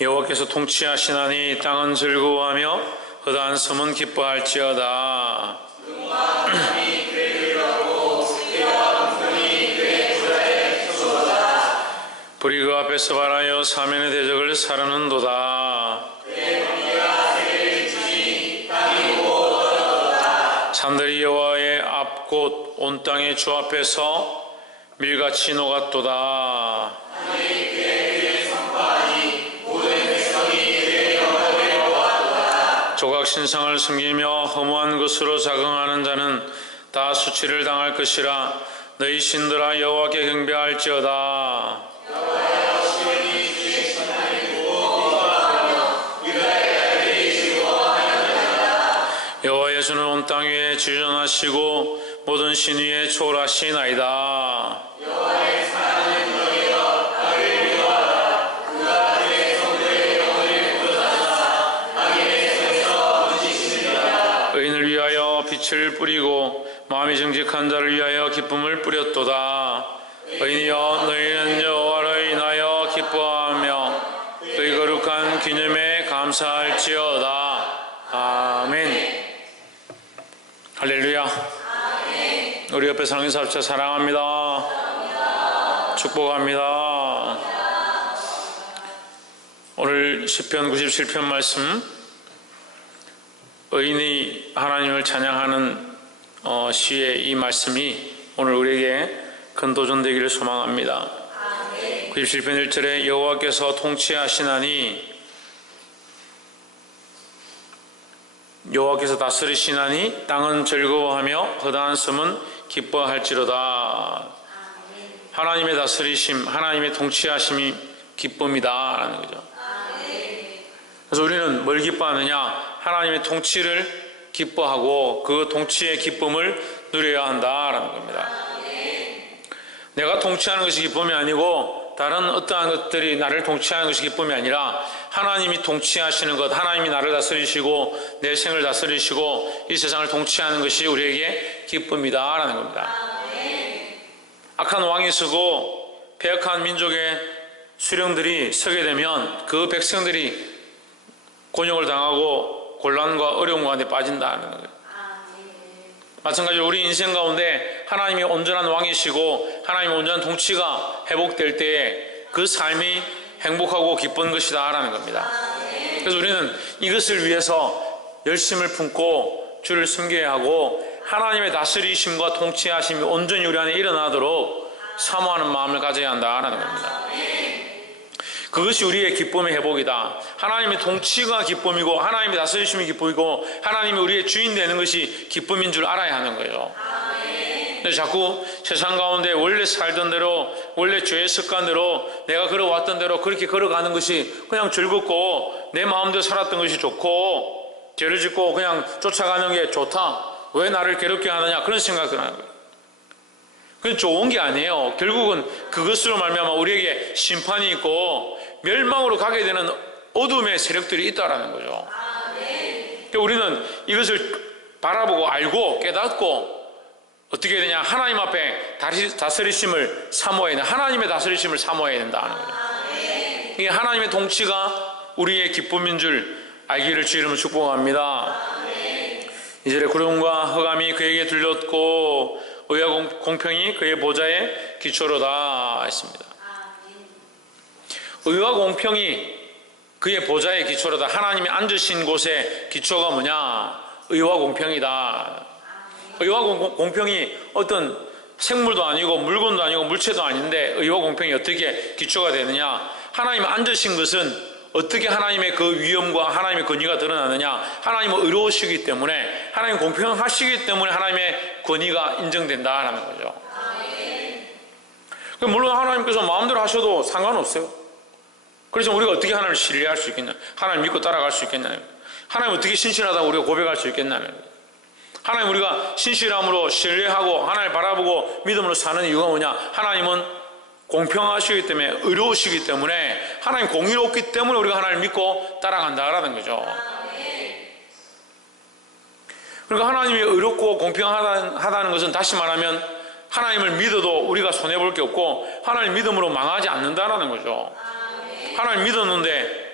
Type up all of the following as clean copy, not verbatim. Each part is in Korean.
여호와께서 통치하시나니 땅은 즐거워하며 허다한 섬은 기뻐할지어다. 불이 그 앞에서 발하여 사면의 대적을 사르는도다. 산들이 여호와의 앞 곧 온 땅의 주 앞에서 밀같이 녹았도다. 조각 신상을 섬기며 허무한 것으로 자긍하는 자는 다 수치를 당할 것이라. 너희 신들아 여호와께 경배할지어다. 여호와 예수는 온 땅 위에 주전하시고 모든 신 위에 초월하시나이다. 의인을 위하여 빛을 뿌리고 마음이 정직한 자를 위하여 기쁨을 뿌렸도다. 의인이여 너희는 여호와를 인하여 기뻐하며 그의 거룩한 기념에 감사할지어다. 아멘. 할렐루야. 아멘. 우리 옆에 사랑하는 사람들 사랑합니다. 축복합니다. 오늘 시편 97편 말씀, 의인이 하나님을 찬양하는 시의 이 말씀이 오늘 우리에게 큰 도전 되기를 소망합니다. 아멘. 97편 1절에 여호와께서 통치하시나니, 여호와께서 다스리시나니 땅은 즐거워하며 허다한 섬은 기뻐할지로다. 아멘. 하나님의 다스리심, 하나님의 통치하심이 기쁨이다 라는 거죠. 아멘. 그래서 우리는 뭘 기뻐하느냐? 하나님의 통치를 기뻐하고 그 통치의 기쁨을 누려야 한다라는 겁니다. 내가 통치하는 것이 기쁨이 아니고 다른 어떠한 것들이 나를 통치하는 것이 기쁨이 아니라 하나님이 통치하시는 것, 하나님이 나를 다스리시고 내 생을 다스리시고 이 세상을 통치하는 것이 우리에게 기쁨이다라는 겁니다. 악한 왕이 서고 패역한 민족의 수령들이 서게 되면 그 백성들이 곤욕을 당하고 곤란과 어려움 가운데 빠진다는 거예요. 마찬가지로 우리 인생 가운데 하나님이 온전한 왕이시고 하나님의 온전한 통치가 회복될 때에 그 삶이 행복하고 기쁜 것이다 라는 겁니다. 그래서 우리는 이것을 위해서 열심을 품고 주를 섬겨야 하고 하나님의 다스리심과 통치하심이 온전히 우리 안에 일어나도록 사모하는 마음을 가져야 한다라는 겁니다. 그것이 우리의 기쁨의 회복이다. 하나님의 통치가 기쁨이고 하나님의 다스리심이 기쁨이고 하나님이 우리의 주인 되는 것이 기쁨인 줄 알아야 하는 거예요. 그래서 자꾸 세상 가운데 원래 살던 대로, 원래 죄의 습관대로 내가 걸어왔던 대로 그렇게 걸어가는 것이 그냥 즐겁고 내 마음대로 살았던 것이 좋고 죄를 짓고 그냥 쫓아가는 게 좋다. 왜 나를 괴롭게 하느냐, 그런 생각을 하는 거예요. 그건 좋은 게 아니에요. 결국은 그것으로 말미암아 우리에게 심판이 있고 멸망으로 가게 되는 어둠의 세력들이 있다라는 거죠. 그러니까 우리는 이것을 바라보고 알고 깨닫고 어떻게 해야 되냐, 하나님 앞에 다스리심을 사모해야 된다. 하나님의 다스리심을 사모해야 된다는 거죠. 이게 하나님의 통치가 우리의 기쁨인 줄 알기를 주의 이름으로 축복합니다. 이절에 구름과 흑암이 그에게 들렸고 의와 공평이 그의 보좌의 기초로다 했습니다. 의와 공평이 그의 보좌의 기초로다. 하나님이 앉으신 곳의 기초가 뭐냐? 의와 공평이다. 의와 공평이 어떤 생물도 아니고 물건도 아니고 물체도 아닌데 의와 공평이 어떻게 기초가 되느냐? 하나님 앉으신 것은 어떻게 하나님의 그 위엄과 하나님의 권위가 드러나느냐? 하나님은 의로우시기 때문에, 하나님 공평하시기 때문에 하나님의 권위가 인정된다라는 거죠. 물론 하나님께서 마음대로 하셔도 상관없어요. 그래서 우리가 어떻게 하나님을 신뢰할 수 있겠냐? 하나님 믿고 따라갈 수 있겠냐? 하나님 어떻게 신실하다고 우리가 고백할 수 있겠냐는 거예요. 하나님 우리가 신실함으로 신뢰하고 하나님을 바라보고 믿음으로 사는 이유가 뭐냐? 하나님은 공평하시기 때문에, 의로우시기 때문에, 하나님 공의롭기 때문에 우리가 하나님을 믿고 따라간다라는 거죠. 그러니까 하나님이 의롭고 공평하다는 것은 다시 말하면 하나님을 믿어도 우리가 손해볼 게 없고 하나님 믿음으로 망하지 않는다라는 거죠. 하나님 믿었는데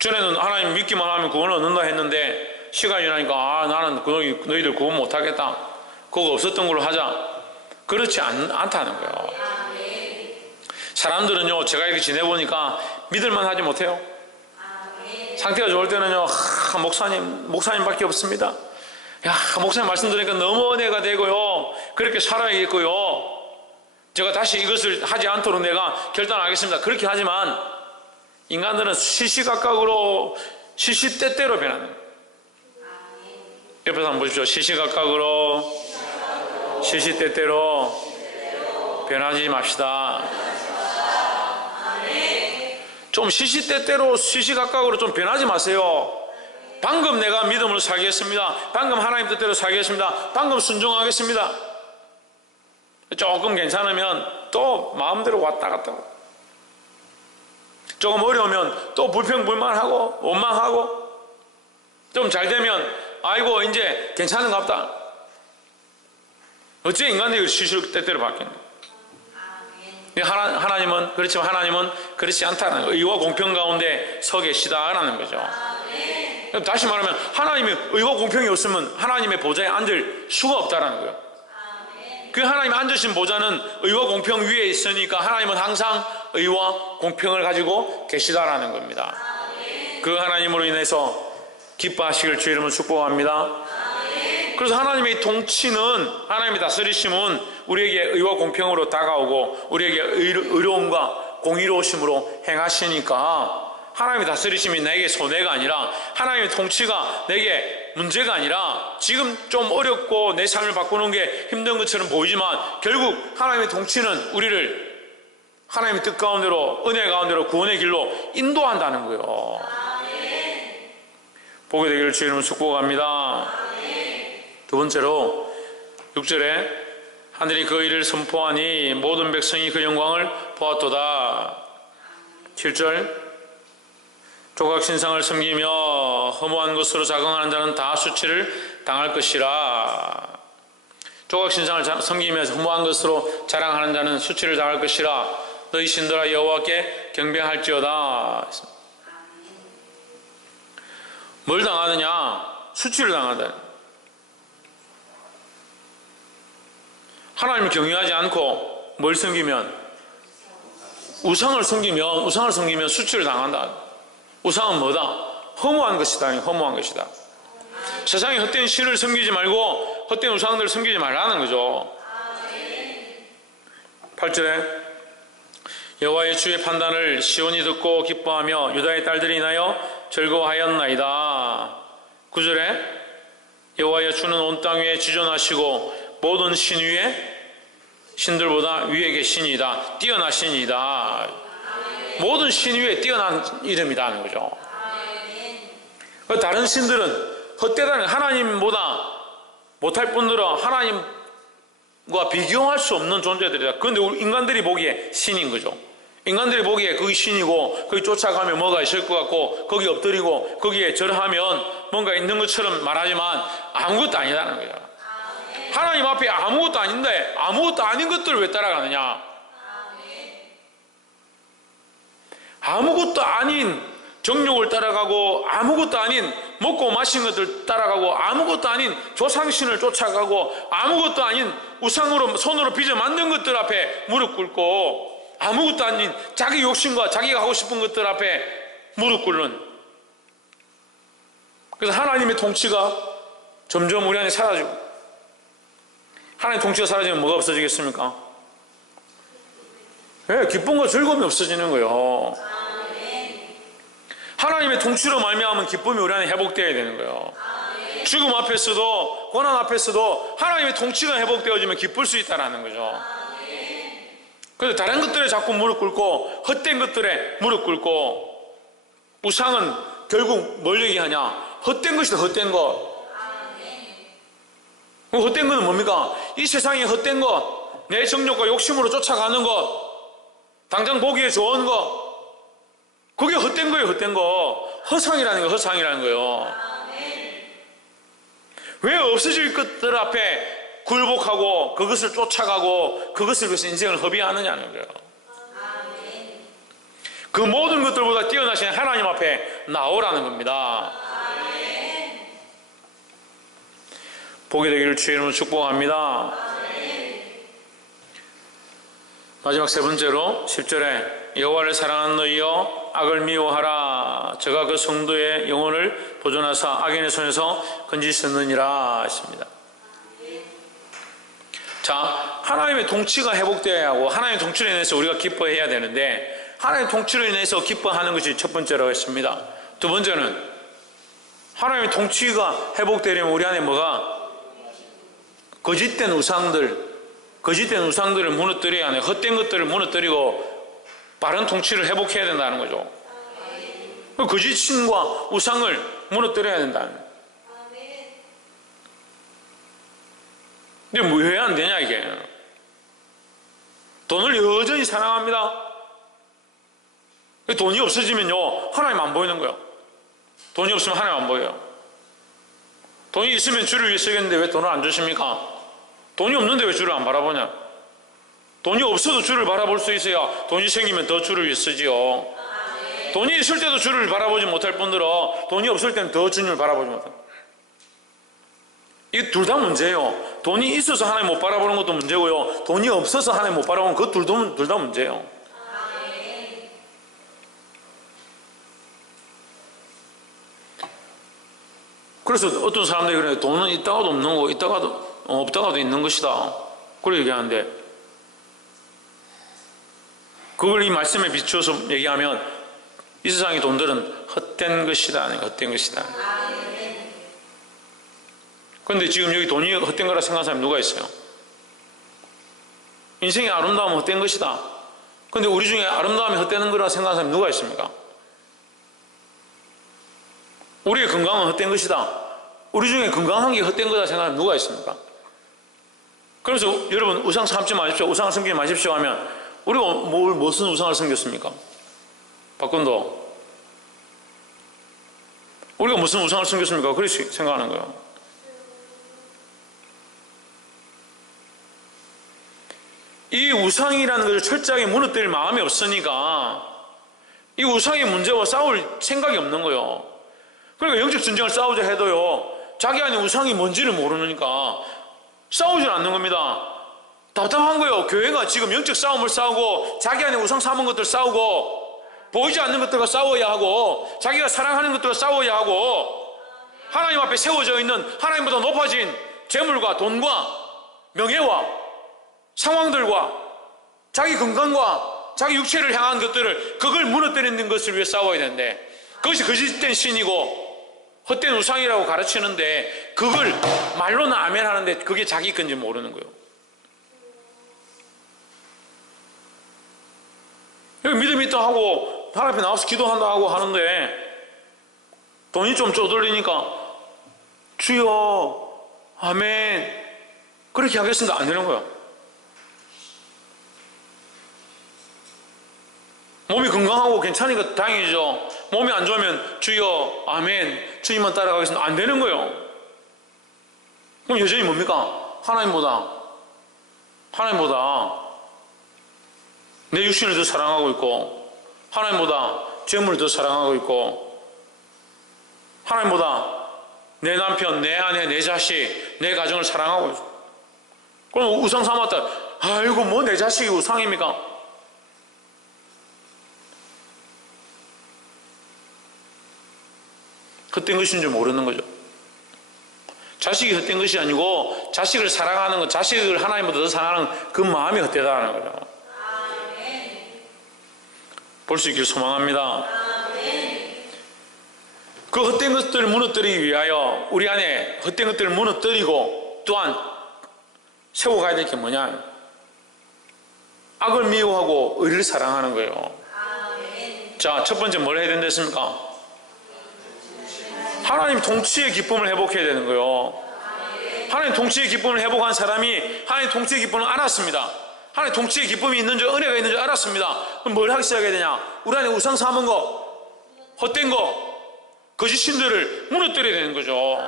전에는 하나님 믿기만 하면 구원을 얻는다 했는데 시간이 지나니까 나는 너희들 구원 못하겠다, 그거 없었던 걸로 하자. 그렇지 않다는 거예요. 사람들은요, 제가 이렇게 지내보니까 믿을만 하지 못해요. 상태가 좋을 때는요, 목사님밖에 없습니다. 야, 목사님 말씀 들으니까 너무 은혜가 되고요, 그렇게 살아야겠고요, 제가 다시 이것을 하지 않도록 내가 결단하겠습니다. 그렇게 하지만 인간들은 시시각각으로 시시때때로 변하는 거예요. 옆에서 한번 보십시오. 시시각각으로 시시때때로 변하지 맙시다. 좀 시시때때로 시시각각으로 좀 변하지 마세요. 방금 내가 믿음으로 살겠습니다. 방금 하나님 뜻대로 살겠습니다. 방금 순종하겠습니다. 조금 괜찮으면 또 마음대로 왔다 갔다 하고, 조금 어려우면 또 불평불만하고 원망하고, 좀 잘 되면 아이고 이제 괜찮은가 보다. 어째 인간들이 시시때때로 바뀌는 거예요. 하나님은 그렇지만 하나님은 그렇지 않다는 거예요. 의와 공평 가운데 서 계시다라는 거죠. 다시 말하면 하나님이 의와 공평이 없으면 하나님의 보좌에 앉을 수가 없다라는 거예요. 그 하나님 앉으신 보좌는 의와 공평 위에 있으니까 하나님은 항상 의와 공평을 가지고 계시다라는 겁니다. 그 하나님으로 인해서 기뻐하시길 주 이름으로 축복합니다. 그래서 하나님의 통치는, 하나님의 다스리심은 우리에게 의와 공평으로 다가오고 우리에게 의로움과 공의로우심으로 행하시니까, 하나님의 다스리심이 내게 손해가 아니라, 하나님의 통치가 내게 문제가 아니라, 지금 좀 어렵고 내 삶을 바꾸는 게 힘든 것처럼 보이지만 결국 하나님의 통치는 우리를 하나님의 뜻 가운데로, 은혜 가운데로, 구원의 길로 인도한다는 거예요. 보게 되기를 주 이름으로 축복합니다. 두 번째로 6절에 하늘이 그 일을 선포하니 모든 백성이 그 영광을 보았도다. 7절 조각신상을 섬기며 허무한 것으로 자긍하는 자는 다 수치를 당할 것이라. 조각신상을 섬기면서 허무한 것으로 자랑하는 자는 수치를 당할 것이라. 너희 신들아 여호와께 경배할지어다. 뭘 당하느냐? 수치를 당한다. 하나님을 경외하지 않고 뭘 섬기면? 우상을 섬기면 수치를 당한다. 우상은 뭐다? 허무한 것이다. 허무한 것이다. 세상에 헛된 신을 섬기지 말고 헛된 우상들을 섬기지 말라는 거죠. 8절에 여호와의 주의 판단을 시온이 듣고 기뻐하며 유다의 딸들이 인하여 즐거워하였나이다. 9절에 여호와의 주는 온 땅 위에 지존하시고 모든 신 위에 신들보다 위에 계시니이다. 뛰어나시니이다. 모든 신 위에 뛰어난 이름이라는 거죠. 다른 신들은 헛되다는, 하나님보다 못할 뿐더러 하나님과 비교할 수 없는 존재들이다. 그런데 우리 인간들이 보기에 신인 거죠. 인간들이 보기에 그게 신이고 거기 쫓아가면 뭐가 있을 것 같고 거기 엎드리고 거기에 절하면 뭔가 있는 것처럼 말하지만 아무것도 아니다는 거예요. 하나님 앞에 아무것도 아닌데 아무것도 아닌 것들을 왜 따라가느냐? 아무것도 아닌 정욕을 따라가고, 아무것도 아닌 먹고 마신 것들 따라가고, 아무것도 아닌 조상신을 쫓아가고, 아무것도 아닌 우상으로 손으로 빚어 만든 것들 앞에 무릎 꿇고, 아무것도 아닌 자기 욕심과 자기가 하고 싶은 것들 앞에 무릎 꿇는. 그래서 하나님의 통치가 점점 우리 안에 사라지고, 하나님의 통치가 사라지면 뭐가 없어지겠습니까? 네, 기쁨과 즐거움이 없어지는 거예요. 하나님의 통치로 말미암은 기쁨이 우리 안에 회복되어야 되는 거예요. 죽음 앞에서도, 고난 앞에서도 하나님의 통치가 회복되어지면 기쁠 수 있다는 거죠. 그래서 다른 것들에 자꾸 무릎 꿇고, 헛된 것들에 무릎 꿇고, 우상은 결국 뭘 얘기하냐? 헛된 것이다. 헛된 것. 헛된 것은 뭡니까? 이 세상의 헛된 것, 내 정욕과 욕심으로 쫓아가는 것, 당장 보기에 좋은 것, 그게 헛된 거예요. 헛된 거. 허상이라는 거예요. 허상이라는 거예요. 왜 없어질 것들 앞에 굴복하고 그것을 쫓아가고 그것을 위해서 인생을 허비하느냐는 거예요. 그 모든 것들보다 뛰어나신 하나님 앞에 나오라는 겁니다. 복이 되기를 주의 이름으로 축복합니다. 마지막 세 번째로 10절에 여호와를 사랑하는 너희여 악을 미워하라. 저가 그 성도의 영혼을 보존하사 악인의 손에서 건지셨느니라 하십니다. 자, 하나님의 통치가 회복되어야 하고 하나님의 통치로 인해서 우리가 기뻐해야 되는데 하나님의 통치로 인해서 기뻐하는 것이 첫 번째라고 했습니다. 두 번째는 하나님의 통치가 회복되려면 우리 안에 뭐가? 거짓된 우상들을 무너뜨려야 하네. 헛된 것들을 무너뜨리고 바른 통치를 회복해야 된다는 거죠. 거짓신과 우상을 무너뜨려야 된다는 거예요. 근데 왜 안 되냐 이게. 돈을 여전히 사랑합니다. 돈이 없어지면요 하나님 안 보이는 거예요. 돈이 없으면 하나님 안 보여요. 돈이 있으면 주를 위해 쓰겠는데 왜 돈을 안 주십니까? 돈이 없는데 왜 주를 안 바라보냐? 돈이 없어도 주를 바라볼 수 있어야 돈이 생기면 더 주를 위해 쓰지요. 돈이 있을 때도 주를 바라보지 못할 뿐더러 돈이 없을 때는 더 주님을 바라보지 못합니다. 이게 둘 다 문제예요. 돈이 있어서 하나님 못 바라보는 것도 문제고요. 돈이 없어서 하나님 못 바라보는 그 둘 다 문제예요. 그래서 어떤 사람들이 그래요. 돈은 있다가도 없는 거고 있다가도 없다가도 있는 것이다. 그렇게 얘기하는데 그걸 이 말씀에 비추어서 얘기하면 이 세상의 돈들은 헛된 것이다. 헛된 것이다. 그런데 지금 여기 돈이 헛된 거라 생각하는 사람이 누가 있어요? 인생의 아름다움은 헛된 것이다. 그런데 우리 중에 아름다움이 헛되는 거라 생각하는 사람이 누가 있습니까? 우리의 건강은 헛된 것이다. 우리 중에 건강한 게 헛된 거다 생각하는 누가 있습니까? 그래서 여러분 우상 삼지 마십시오. 우상을 섬기지 마십시오 하면 우리가 무슨 우상을 섬겼습니까? 박건도 우리가 무슨 우상을 섬겼습니까? 그렇게 생각하는 거예요. 이 우상이라는 것을 철저하게 무너뜨릴 마음이 없으니까 이 우상의 문제와 싸울 생각이 없는 거예요. 그러니까 영적 전쟁을 싸우자 해도요 자기 안에 우상이 뭔지를 모르니까 싸우질 않는 겁니다. 답답한 거예요. 교회가 지금 영적 싸움을 싸우고 자기 안에 우상 삼은 것들 싸우고 보이지 않는 것들과 싸워야 하고 자기가 사랑하는 것들과 싸워야 하고 하나님 앞에 세워져 있는 하나님보다 높아진 재물과 돈과 명예와 상황들과 자기 건강과 자기 육체를 향한 것들을 그걸 무너뜨리는 것을 위해 싸워야 되는데 그것이 거짓된 신이고 헛된 우상이라고 가르치는데 그걸 말로는 아멘 하는데 그게 자기 건지 모르는 거예요. 여기 믿음 있다 하고 하나님 앞에 나와서 기도한다 하고 하는데 돈이 좀 쪼들리니까 주여 아멘 그렇게 하겠습니다 안 되는 거예요. 몸이 건강하고 괜찮으니까 다행이죠. 몸이 안 좋으면 주여 아멘 주님만 따라가겠습니다 안 되는 거예요. 그럼 여전히 뭡니까? 하나님보다 내 육신을 더 사랑하고 있고 하나님보다 재물을 더 사랑하고 있고 하나님보다 내 남편, 내 아내, 내 자식, 내 가정을 사랑하고 있어. 그럼 우상 삼았다. 아이고 뭐 내 자식이 우상입니까? 헛된 것인 줄 모르는 거죠. 자식이 헛된 것이 아니고 자식을 사랑하는 것, 자식을 하나님보다 더 사랑하는 그 마음이 헛되다는 거죠. 볼 수 있길 소망합니다. 그 헛된 것들을 무너뜨리기 위하여 우리 안에 헛된 것들을 무너뜨리고 또한 세워가야 될 게 뭐냐? 악을 미워하고 의를 사랑하는 거예요. 자, 첫 번째 뭘 해야 된댔습니까? 하나님 통치의 기쁨을 회복해야 되는 거예요. 하나님 통치의 기쁨을 회복한 사람이 하나님 통치의 기쁨을 알았습니다. 하나님 통치의 기쁨이 있는 줄, 은혜가 있는 줄 알았습니다. 그럼 뭘 하기 시작해야 되냐? 우리 안에 우상 삼은 거, 헛된 거, 거짓신들을 무너뜨려야 되는 거죠.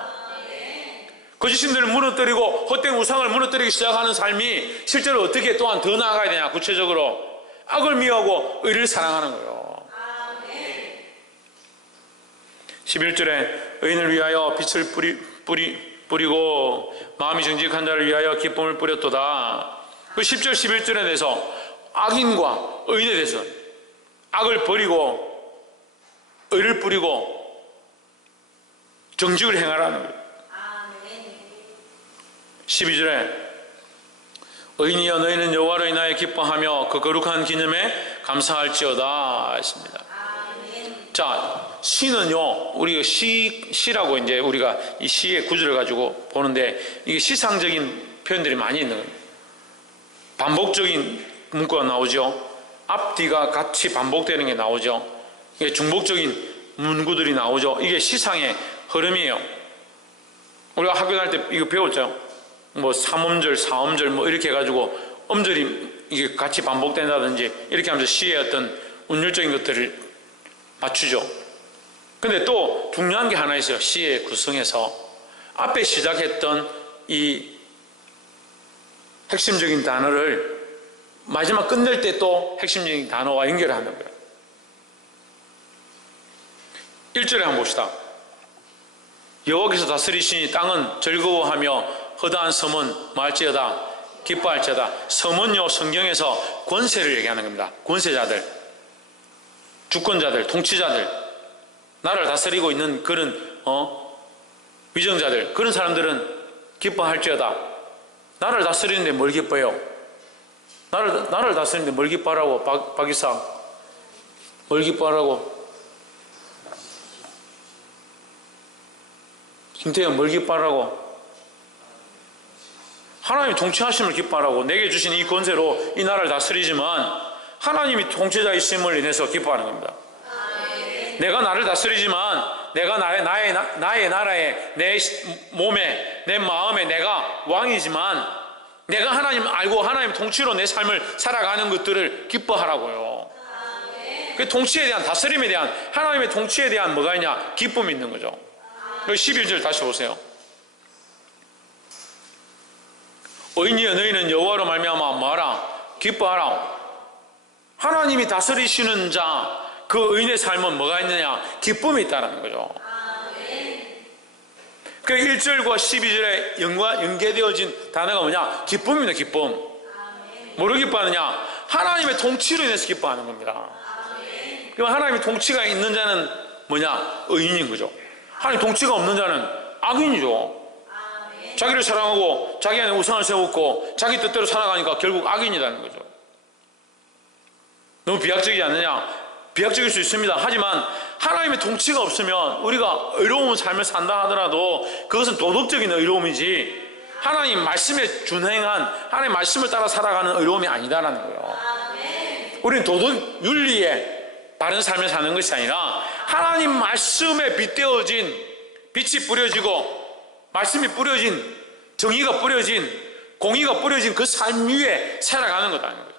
거짓신들을 무너뜨리고 헛된 우상을 무너뜨리기 시작하는 삶이 실제로 어떻게 또한 더 나아가야 되냐? 구체적으로 악을 미워하고 의를 사랑하는 거예요. 11절에 의인을 위하여 빛을 뿌리고 마음이 정직한 자를 위하여 기쁨을 뿌렸도다. 그 10절 11절에 대해서 악인과 의인에 대해서 악을 버리고 의를 뿌리고 정직을 행하라는 거예요. 12절에 의인이여 너희는 여호와로 인하여 기뻐하며 그 거룩한 기념에 감사할지어다 했습니다. 자, 시는요, 우리가 시라고 이제 우리가 이 시의 구조를 가지고 보는데 이게 시상적인 표현들이 많이 있는 겁니다. 반복적인 문구가 나오죠. 앞뒤가 같이 반복되는 게 나오죠. 이게 중복적인 문구들이 나오죠. 이게 시상의 흐름이에요. 우리가 학교 다닐 때 이거 배웠죠. 뭐 3음절, 4음절 뭐 이렇게 해가지고 음절이 이게 같이 반복된다든지 이렇게 하면서 시의 어떤 운율적인 것들을 맞추죠. 근데 또 중요한 게 하나 있어요. 시의 구성에서 앞에 시작했던 이 핵심적인 단어를 마지막 끝낼 때 또 핵심적인 단어와 연결하는 거예요. 1절에 한번 봅시다. 여호와께서 다스리시니 땅은 즐거워하며 허다한 섬은 말지어다 기뻐할지어다. 섬은요, 성경에서 권세를 얘기하는 겁니다. 권세자들, 주권자들, 통치자들, 나라를 다스리고 있는 그런 위정자들, 그런 사람들은 기뻐할지어다. 나라를 다스리는데 뭘 기뻐해요? 나라를 다스리는데 뭘 기뻐하라고? 박이상 뭘 기뻐하라고? 김태현 뭘 기뻐하라고? 하나님이 통치하심을 기뻐하라고. 내게 주신 이 권세로 이 나라를 다스리지만 하나님이 통치자이심을 인해서 기뻐하는 겁니다. 내가 나를 다스리지만 내가 나의 나라에 내 몸에 내 마음에 내가 왕이지만 내가 하나님 알고 하나님 통치로 내 삶을 살아가는 것들을 기뻐하라고요. 그 통치에 대한, 다스림에 대한, 하나님의 통치에 대한 뭐가 있냐? 기쁨이 있는 거죠. 11절 다시 보세요. 의인이여 너희는 여호와로 말미암아 뭐하라? 기뻐하라. 하나님이 다스리시는 자, 그 의인의 삶은 뭐가 있느냐? 기쁨이 있다는 거죠. 그 1절과 12절에 연계되어진 단어가 뭐냐? 기쁨입니다. 기쁨. 뭐를 기뻐하느냐? 하나님의 통치로 인해서 기뻐하는 겁니다. 그럼 하나님의 통치가 있는 자는 뭐냐? 의인인 거죠. 하나님 통치가 없는 자는 악인이죠. 자기를 사랑하고 자기 안에 우상을 세웠고 자기 뜻대로 살아가니까 결국 악인이라는 거죠. 너무 비약적이지 않느냐? 비약적일 수 있습니다. 하지만 하나님의 통치가 없으면 우리가 의로운 삶을 산다 하더라도 그것은 도덕적인 의로움이지 하나님 말씀에 준행한 하나님 말씀을 따라 살아가는 의로움이 아니다라는 거예요. 우리는 도덕 윤리에 바른 삶을 사는 것이 아니라 하나님 말씀에 빗대어진 빛이 뿌려지고 말씀이 뿌려진 정의가 뿌려진 공의가 뿌려진 그 삶 위에 살아가는 거다는 거예요.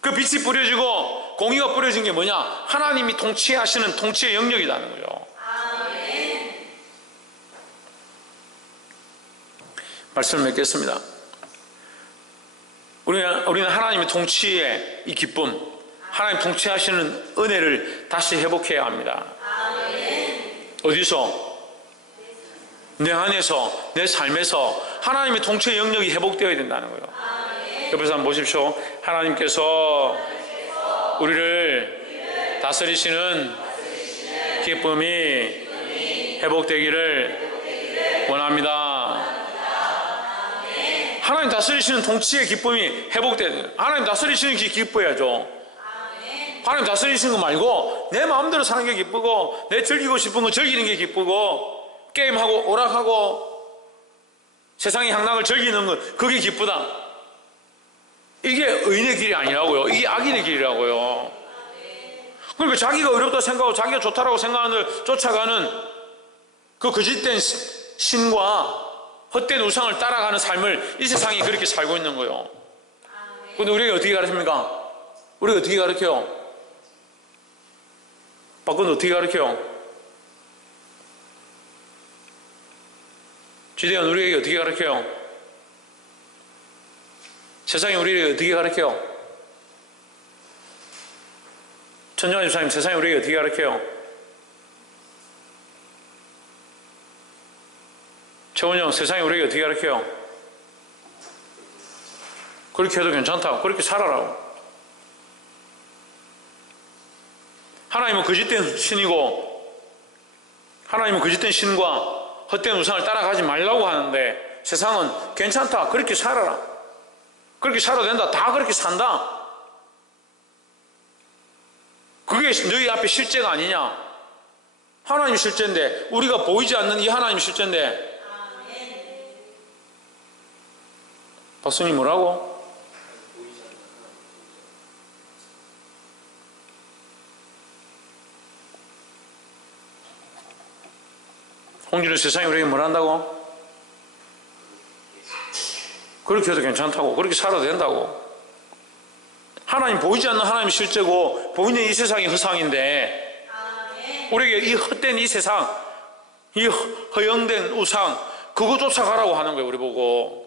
그 빛이 뿌려지고 공의가 뿌려진 게 뭐냐? 하나님이 통치하시는 통치의 영역이라는 거죠. 말씀을 맺겠습니다. 우리는 하나님의 통치의 이 기쁨, 하나님 통치하시는 은혜를 다시 회복해야 합니다. 어디서? 내 안에서, 내 삶에서 하나님의 통치의 영역이 회복되어야 된다는 거예요. 옆에서 한번 보십시오. 하나님께서 우리를 다스리시는 기쁨이 회복되기를 원합니다. 하나님 다스리시는 통치의 기쁨이 회복돼야 돼요. 하나님 다스리시는 게 기뻐야죠. 하나님 다스리시는 거 말고 내 마음대로 사는 게 기쁘고 내 즐기고 싶은 거 즐기는 게 기쁘고 게임하고 오락하고 세상의 향락을 즐기는 것 그게 기쁘다. 이게 의인의 길이 아니라고요. 이게 악인의 길이라고요. 그러니까 자기가 어렵다 생각하고 자기가 좋다라고 생각하는 걸 쫓아가는 그 거짓된 신과 헛된 우상을 따라가는 삶을 이 세상이 그렇게 살고 있는 거예요. 그런데 우리가 어떻게 가르칩니까? 우리가 어떻게 가르쳐요? 바꾸는 어떻게 가르쳐요? 지대한 우리에게 어떻게 가르쳐요? 세상이 우리에게 어떻게 가르쳐요? 천정환 집사님, 세상이 우리에게 어떻게 가르쳐요? 최원영, 세상이 우리에게 어떻게 가르쳐요? 그렇게 해도 괜찮다고. 그렇게 살아라고. 하나님은 거짓된 신이고, 하나님은 거짓된 신과 헛된 우상을 따라가지 말라고 하는데, 세상은 괜찮다. 그렇게 살아라. 그렇게 살아도 된다. 다 그렇게 산다. 그게 너희 앞에 실제가 아니냐? 하나님이 실제인데, 우리가 보이지 않는 이 하나님이 실제인데. 박수님 뭐라고? 홍준은 세상이 우리에게 뭘 한다고? 그렇게 해도 괜찮다고. 그렇게 살아도 된다고. 하나님 보이지 않는 하나님이 실제고 보이는 이 세상이 허상인데 우리에게 이 헛된 이 세상, 이 허영된 우상 그거 쫓아가라고 하는 거예요. 우리 보고.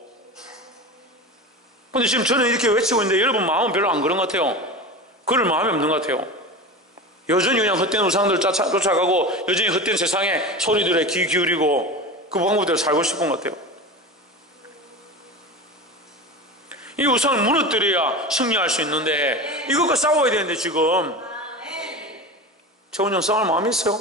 근데 지금 저는 이렇게 외치고 있는데 여러분 마음은 별로 안 그런 것 같아요. 그럴 마음이 없는 것 같아요. 여전히 그냥 헛된 우상들 쫓아가고 여전히 헛된 세상의 소리들에 귀 기울이고 그 방법대로 살고 싶은 것 같아요. 이 우상을 무너뜨려야 승리할 수 있는데 이것과 싸워야 되는데 지금 최원영 싸울 마음이 있어요?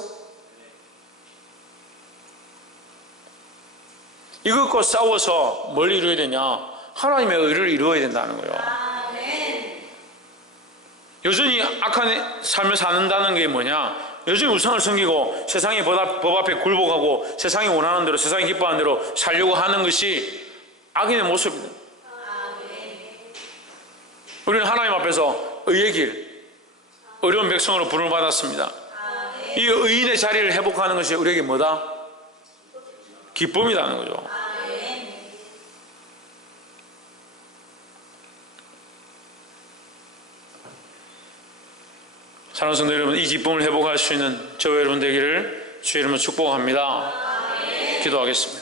이것과 싸워서 뭘 이루어야 되냐? 하나님의 의를 이루어야 된다는 거예요. 여전히 악한 삶을 사는다는 게 뭐냐? 여전히 우상을 섬기고 세상의 법 앞에 굴복하고 세상이 원하는 대로 세상이 기뻐하는 대로 살려고 하는 것이 악인의 모습입니다. 우리는 하나님 앞에서 의의 길, 어려운 백성으로 부름을 받았습니다. 이 의인의 자리를 회복하는 것이 우리에게 뭐다? 기쁨이라는 거죠. 사랑하는 성도 여러분, 이 기쁨을 회복할 수 있는 저와 여러분 되기를 주의 이름으로 축복합니다. 기도하겠습니다.